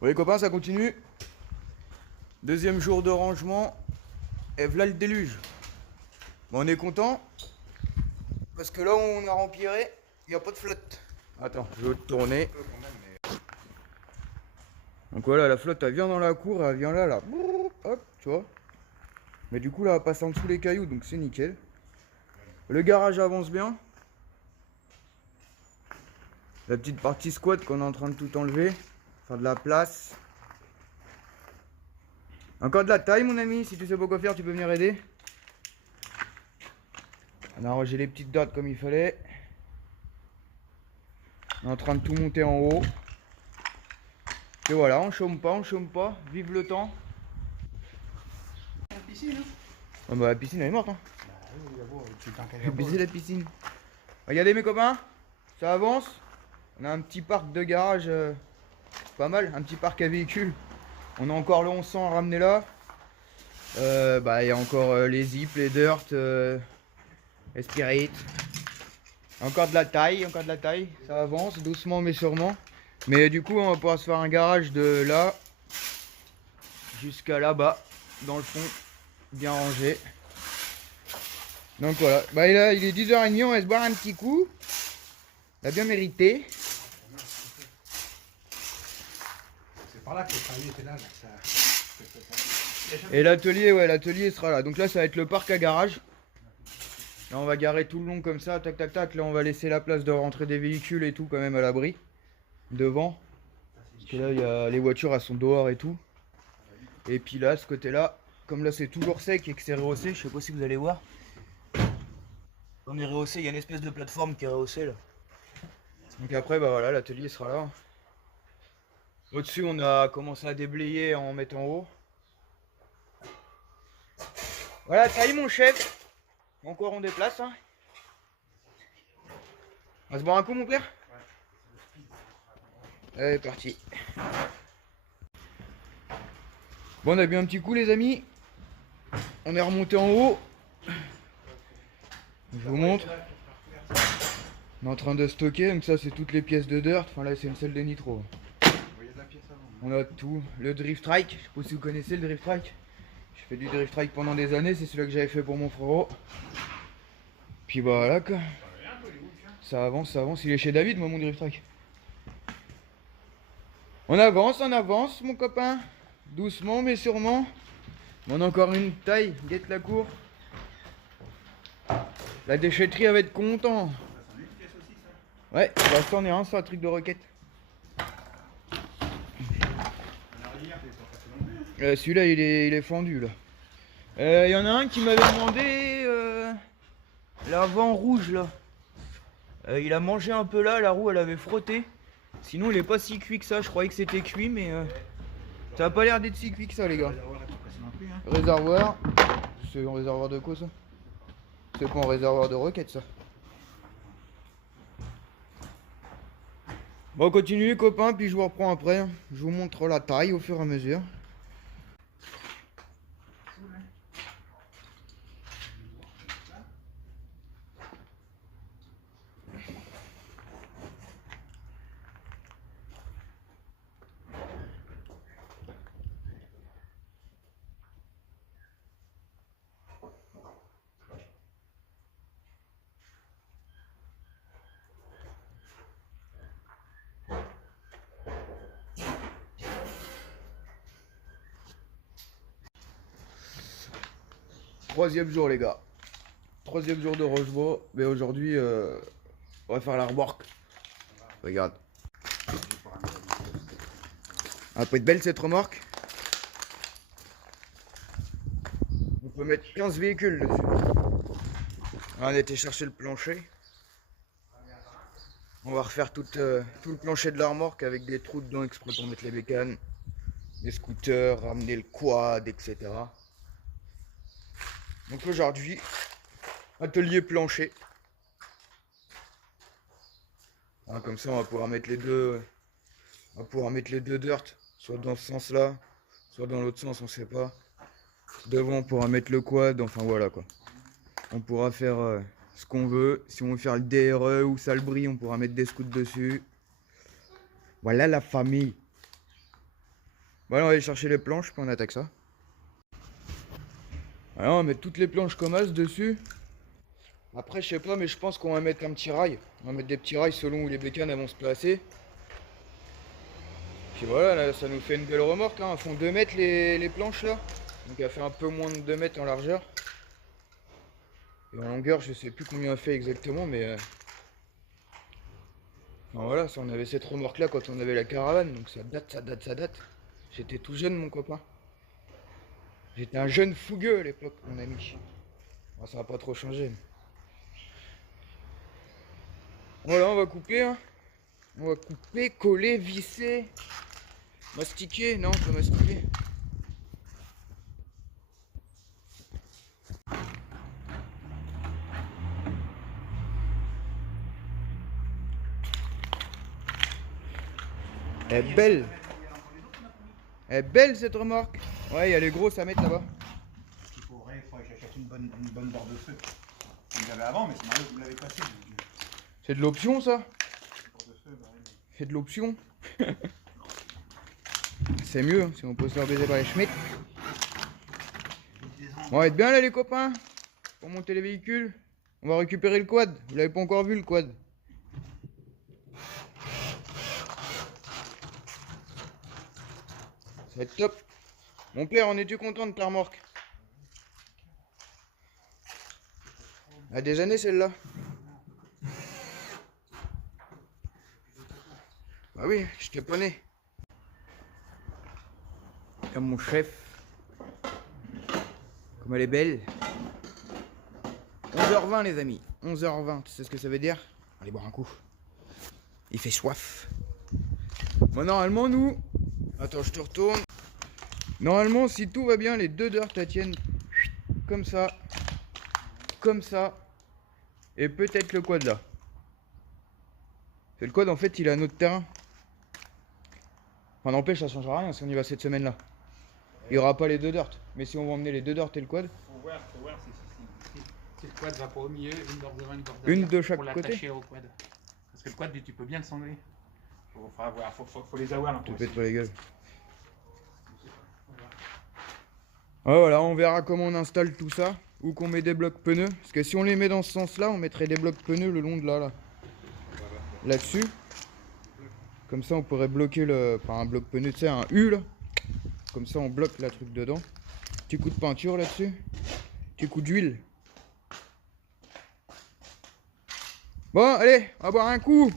Bon les copains, ça continue. Deuxième jour de rangement. Et voilà le déluge. Bon, on est content. Parce que là où on a rempiré, il n'y a pas de flotte. Attends, je vais te tourner. Donc voilà, la flotte elle vient dans la cour, elle vient là, là. Hop, tu vois. Mais du coup là, elle passe en dessous les cailloux, donc c'est nickel. Le garage avance bien. La petite partie squat qu'on est en train de tout enlever. Faire de la place. Encore de la taille mon ami, si tu sais pas quoi faire, tu peux venir aider. On a rangé les petites dates comme il fallait. On est en train de tout monter en haut. Et voilà, on chôme pas, vive le temps. La piscine, hein. Oh bah la piscine elle est morte hein. Bah oui, d'abord, tu t'en J'ai baisé la piscine. Regardez mes copains, ça avance. On a un petit parc de garage pas mal, un petit parc à véhicules. On a encore le 1100 à ramener là. Bah il y a encore les zips, les dirt, les spirit. Encore de la taille, ça avance doucement mais sûrement. Mais du coup on va pouvoir se faire un garage de là jusqu'à là-bas, dans le fond, bien rangé. Donc voilà, bah là il est 10h30, on va se boire un petit coup. On a bien mérité. C'est par là que le travail était là, ça. Et l'atelier, ouais, l'atelier sera là. Donc là ça va être le parc à garage. Là on va garer tout le long comme ça, tac tac tac. Là on va laisser la place de rentrer des véhicules et tout quand même à l'abri. Devant. Parce que là il y a les voitures, elles sont dehors et tout. Et puis là, ce côté-là, comme là c'est toujours sec et que c'est rehaussé, je sais pas si vous allez voir. On est rehaussé, il y a une espèce de plateforme qui est rehaussée là. Donc après, bah voilà, l'atelier sera là. Au-dessus, on a commencé à déblayer en mettant haut. Voilà, salut mon chef. Encore on déplace. Hein. On va se boire un coup, mon père? Allez, parti. Bon, on a bu un petit coup, les amis. On est remonté en haut. Je vous montre. On est en train de stocker, donc ça c'est toutes les pièces de dirt. Enfin là c'est une selle de nitro. On a tout. Le drift trike, je sais pas si vous connaissez le drift trike. Je fais du drift trike pendant des années, c'est celui que j'avais fait pour mon frérot. Puis bah voilà quoi. Ça avance, il est chez David moi mon drift trike. On avance mon copain. Doucement mais sûrement. On a encore une taille, guette la cour. La déchetterie elle va être content. Ouais, bah ça en est un, ça, un truc de roquette. Celui-là il est fendu là. Il y en a un qui m'avait demandé l'avant rouge là. Il a mangé un peu là, la roue elle avait frotté. Sinon il est pas si cuit que ça, je croyais que c'était cuit mais ça a pas l'air d'être si cuit que ça les gars. Réservoir, c'est un réservoir de quoi ça? C'est pas un réservoir de roquette ça. Bon, on continue les copains, puis je vous reprends après. Je vous montre la taille au fur et à mesure. Troisième jour les gars. Troisième jour de rangement. Mais aujourd'hui, on va faire la remorque. Regarde. Elle peut être belle cette remorque. On peut mettre 15 véhicules dessus. On a été chercher le plancher. On va refaire tout le plancher de la remorque avec des trous dedans exprès pour mettre les bécanes, les scooters, ramener le quad, etc. Donc aujourd'hui, atelier plancher. Ah, comme ça on va pouvoir mettre les deux. On va pouvoir mettre les deux dirt, soit dans ce sens-là, soit dans l'autre sens, on sait pas. Devant on pourra mettre le quad, enfin voilà quoi. On pourra faire ce qu'on veut. Si on veut faire le DRE ou Salbris, on pourra mettre des scouts dessus. Voilà la famille. Bon, allez, on va aller chercher les planches, puis on attaque ça. Alors, on va mettre toutes les planches comme as dessus. Après, je sais pas, mais je pense qu'on va mettre un petit rail. On va mettre des petits rails selon où les bécanes elles vont se placer. Puis voilà, là, ça nous fait une belle remorque. Hein. Elles font 2 mètres les planches là. Donc elle fait un peu moins de 2 mètres en largeur. Et en longueur, je sais plus combien elle fait exactement, mais... Enfin, voilà, ça, on avait cette remorque là quand on avait la caravane. Donc ça date. J'étais tout jeune, mon copain. J'étais un jeune fougueux à l'époque, mon ami. Bon, ça va pas trop changé. Voilà, on va couper. Hein. On va couper, coller, visser, mastiquer. Non, pas mastiquer. Elle est belle. Elle est belle cette remorque. Ouais, il y a les grosses à mettre là-bas. Il faudrait que j'achète une bonne barre de feu. Comme j'avais avant, mais c'est marrant que vous l'avez passé. C'est de l'option ça. Barre de feu, bah oui. C'est de l'option. C'est mieux hein, si on peut se faire baiser par les Schmitt. Bon, on va être bien là les copains. Pour monter les véhicules. On va récupérer le quad. Vous l'avez pas encore vu le quad. Ça va être top. Mon père, en es-tu content de ta remorque? Elle a des années celle-là. Bah oui, je t'ai pas né. Comme mon chef. Comme elle est belle. 11h20 les amis. 11h20, tu sais ce que ça veut dire? Allez boire un coup. Il fait soif. Bon normalement nous... Attends, je te retourne. Normalement, si tout va bien, les 2 dirt tiennent comme ça, et peut-être le quad là. C'est le quad en fait, il est à notre terrain. Enfin, n'empêche, ça changera rien si on y va cette semaine-là. Il n'y aura pas les 2 dirt, mais si on va emmener les 2 dirt et le quad. Faut voir si le quad va pas au milieu, une bord devant, une bord Une derrière, de chaque pour côté. l'attacher au quad. Parce que le quad, tu peux bien le sangler. Faut les avoir là. Te pète pas les gueules. Ah, voilà, on verra comment on installe tout ça, ou qu'on met des blocs pneus. Parce que si on les met dans ce sens-là, on mettrait des blocs pneus le long de là. Là-dessus. Comme ça, on pourrait bloquer le... Enfin, un bloc pneu, tu sais, un U, là. Comme ça, on bloque la truc dedans. Petit coup de peinture là-dessus. Petit coup d'huile. Bon, allez, on va boire un coup.